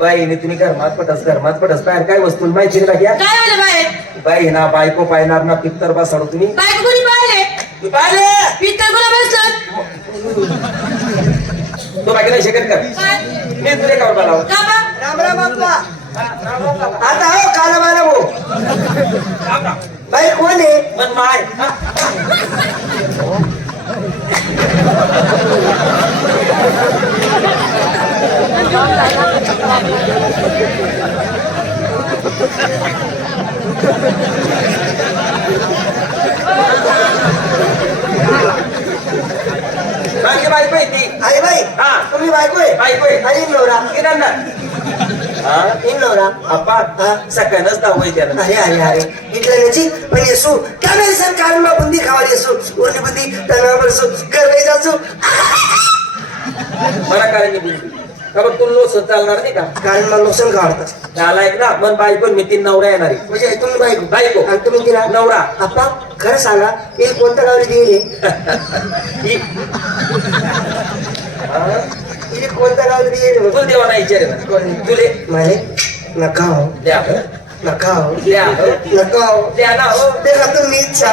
बाईने तुम्ही घरमात पटस घरमात पटस. बाहेर काय वस्तू माहिती नाही घ्या. काय झालं बाहेर? बाई ना बायको पायणार ना पिक्तर बसाडू तुम्ही. बायको कोणी पाहिले पाहिले? पित्तर कोणा बसलं तो बाकी नाही शकत कर काय मी तुझे का बोलाव का बा? राम राम बाप्पा. आता हो काल मला भाऊ बाई कोण आहे? पण माय. माझी बायको आहे ती. अरे बाई हा. तुम्ही बायको आहे? बायको आहे. आणि नवरा. किराणा हा? इन नवरा. अप्पा हा. सकाळनंच दावय त्यानं अरे अरे अरे इकडे पण येसू. त्यावेळेस सर कारण बुंदी खावा येसू. ओरली बुंदी जासू मला कारण बोलली का बघ तुला लोस चालणार नाही का? कारण मला नुकसान काढतात त्याला एक ना मन बायको मी तीन नवरा येणार. आहे म्हणजे तुम्ही बायको. बायको. आणि तुम्ही तिला नवरा. आप्पा खरं सांगा हे कोणत्या गावी दिले ही. हे कोणत्या गावी दिले तुला देवा नाही विचारे. ना तुले. माहे नका हो. द्या नका हो. द्या नका हो. द्या ना हो. ते का तुम्ही इच्छा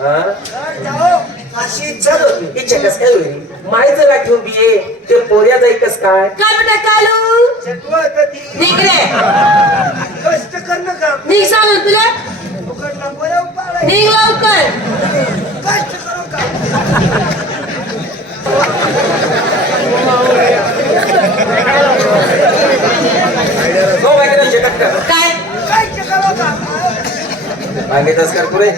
हा? अशी इच्छा होती इच्छा कस काय होईल? मायचं राखीव बिये ते पोऱ्या जाई कस काय? काय बेटा कालू? शेतू ती. निघ रे. कष्ट करणं का निघ सांगून तुला. फुकटला बरं पाडाय निघ लवकर. कष्ट करू का तो बायको नाही शिकत का काय कष्ट मागे तस्कर पुरे